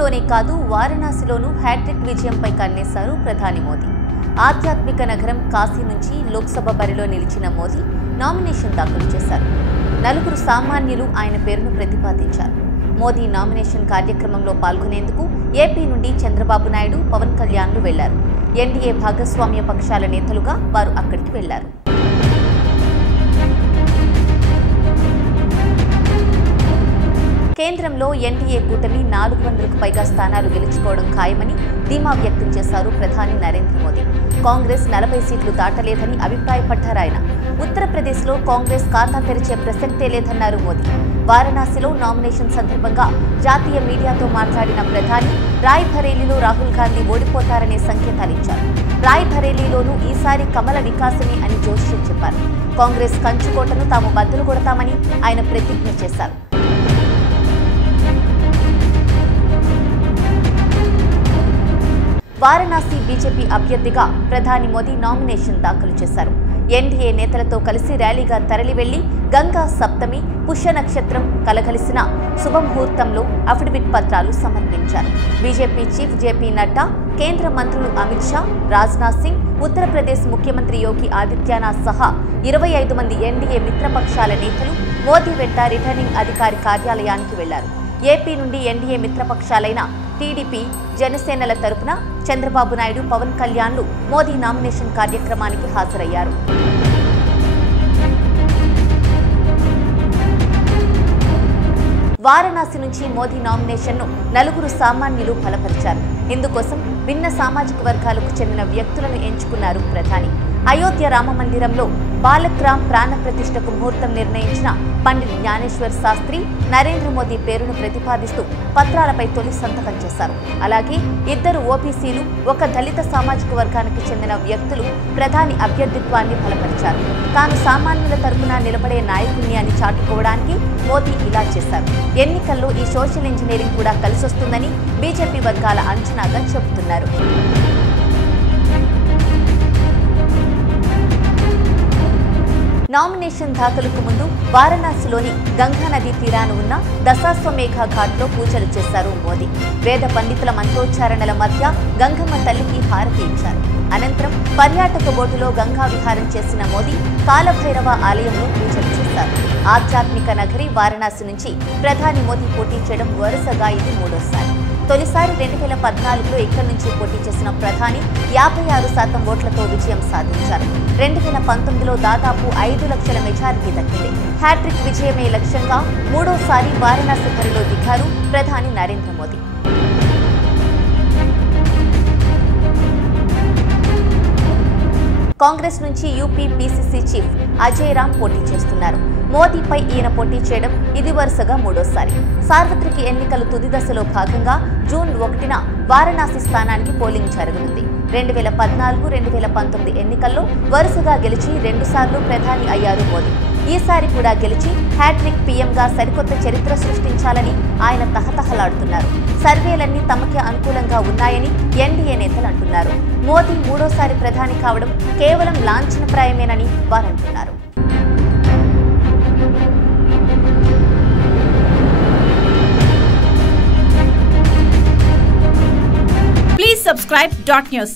దేశంలోనే కాదు వారణాసిలోనూ హ్యాట్రిక్ విజయంపై కన్నేశారు ప్రధాని మోదీ. ఆధ్యాత్మిక నగరం కాశీ నుంచి లోక్సభ బరిలో నిలిచిన మోదీ నామినేషన్ దాఖలు చేశారు. 4 సామాన్యులు ఆయన పేరును ప్రతిపాదించారు. మోదీ నామినేషన్ కార్యక్రమంలో పాల్గొనేందుకు ఏపీ నుండి చంద్రబాబు నాయుడు, పవన్ కళ్యాణ్లు వెళ్లారు. ఎన్డీఏ భాగస్వామ్య పక్షాల నేతలుగా వారు అక్కడికి వెళ్లారు. కేంద్రంలో ఎన్డీఏ కూటమి 400కు పైగా స్థానాలు గెలుచుకోవడం ఖాయమని ధీమా వ్యక్తం చేశారు ప్రధాని నరేంద్ర మోదీ. కాంగ్రెస్ 40 సీట్లు దాటలేదని అభిప్రాయపడ్డారాయన. ఉత్తరప్రదేశ్లో కాంగ్రెస్ ఖాతా తెరిచే ప్రసక్తే లేదన్నారు మోదీ. వారణాసిలో నామినేషన్ సందర్భంగా జాతీయ మీడియాతో మాట్లాడిన ప్రధాని రాయ్బరేలీలో రాహుల్ గాంధీ ఓడిపోతారనే సంకేతాలిచ్చారు. రాయ్బరేలీలోనూ ఈసారి కమల వికాసమే అని జోష్యం చెప్పారు. కాంగ్రెస్ కంచుకోటను తాము బద్దలు కొడతామని ఆయన ప్రతిజ్ఞ చేశారు. వారణాసి బీజేపీ అభ్యర్థిగా ప్రధాని మోదీ నామినేషన్ దాఖలు చేశారు. ఎన్డీఏ నేతలతో కలిసి ర్యాలీగా తరలి వెళ్లి గంగా సప్తమి, పుష్య నక్షత్రం కలగలిసిన శుభముహూర్తంలో అఫిడవిట్ పత్రాలు సమర్పించారు. బీజేపీ చీఫ్ జేపీ నడ్డా, కేంద్ర మంత్రులు అమిత్ షా, రాజ్నాథ్ సింగ్, ఉత్తరప్రదేశ్ ముఖ్యమంత్రి యోగి ఆదిత్యనాథ్ సహా 25 మంది ఎన్డీఏ మిత్రపక్షాల నేతలు మోదీ వెంట రిటర్నింగ్ అధికారి కార్యాలయానికి వెళ్లారు. ఏపీ నుండి ఎన్డీఏ మిత్రపక్షాలైన టీడీపీ, జనసేనల తరపున చంద్రబాబు నాయుడు, పవన్ కళ్యాణ్లు మోదీ నామినేషన్ కార్యక్రమానికి హాజరయ్యారు. వారణాసి నుంచి మోదీ నామినేషన్ను 4 సామాన్యులు బలపరిచారు. ఇందుకోసం భిన్న సామాజిక వర్గాలకు చెందిన వ్యక్తులను ఎంచుకున్నారు ప్రధాని. అయోధ్య రామమందిరంలో బాలక్ రామ్ ప్రాణ ప్రతిష్టకు ముహూర్తం నిర్ణయించిన పండిట్ జ్ఞానేశ్వర్ శాస్త్రి నరేంద్ర మోదీ పేరును ప్రతిపాదిస్తూ పత్రాలపై తొలి సంతకం చేశారు. అలాగే 2 ఓబీసీలు, 1 దళిత సామాజిక వర్గానికి చెందిన వ్యక్తులు ప్రధాని అభ్యర్థిత్వాన్ని బలపరిచారు. తాను సామాన్యుల తరపున నిలబడే నాయకుణ్ణి అని చాటుకోవడానికి మోదీ ఇలా చేశారు. ఎన్నికల్లో ఈ సోషల్ ఇంజనీరింగ్ కూడా కలిసొస్తుందని బీజేపీ వర్గాల అంచనాగా చెబుతున్నారు. నామినేషన్ దాఖలుకు ముందు వారణాసిలోని గంగా నదీ తీరాన ఉన్న దశాశ్వమేఘ ఘాట్లో పూజలు చేశారు మోదీ. వేద పండితుల మంత్రోచ్చారణల మధ్య గంగమ్మ తల్లికి హారతి ఇచ్చారు. అనంతరం పర్యాటక బోటులో గంగా విహారం చేసిన మోదీ కాలభైరవ ఆలయంలో పూజలు చేశారు. ఆధ్యాత్మిక నగరి వారణాసి నుంచి ప్రధాని మోదీ పోటీ చేయడం వరుసగా ఇది 3వసారి. తొలిసారి 2014లో ఇక్కడి నుంచి పోటీ చేసిన ప్రధాని 56% ఓట్లతో విజయం సాధించారు. 2019లో దాదాపు 5 లక్షల మెజారిటీ దక్కింది. హ్యాట్రిక్ విజయమే లక్ష్యంగా 3వసారి వారణాసి బరిలో దిగారు ప్రధాని నరేంద్ర మోదీ. కాంగ్రెస్ నుంచి UP PCC chief Ajay Ram పోటీ చేస్తున్నారు. మోదీపై ఈయన పోటీ చేయడం ఇది వరుసగా 3వసారి. సార్వత్రిక ఎన్నికల తుది దశలో భాగంగా జూన్ 1న వారణాసి స్థానానికి పోలింగ్ జరగనుంది. 2014, 2019 ఎన్నికల్లో వరుసగా గెలిచి 2 సార్లు ప్రధాని అయ్యారు మోదీ. ఈసారి కూడా గెలిచి హ్యాట్రిక్ పీఎంగా సరికొత్త చరిత్ర సృష్టించాలని ఆయన తహతహలాడుతున్నారు. సర్వేలన్నీ తమకే అనుకూలంగా ఉన్నాయని ఎన్డీఏ నేతలు అంటున్నారు. మోదీ 3వసారి ప్రధాని కావడం కేవలం లాంఛనప్రాయమేనని వారంటున్నారు. Please subscribe .news.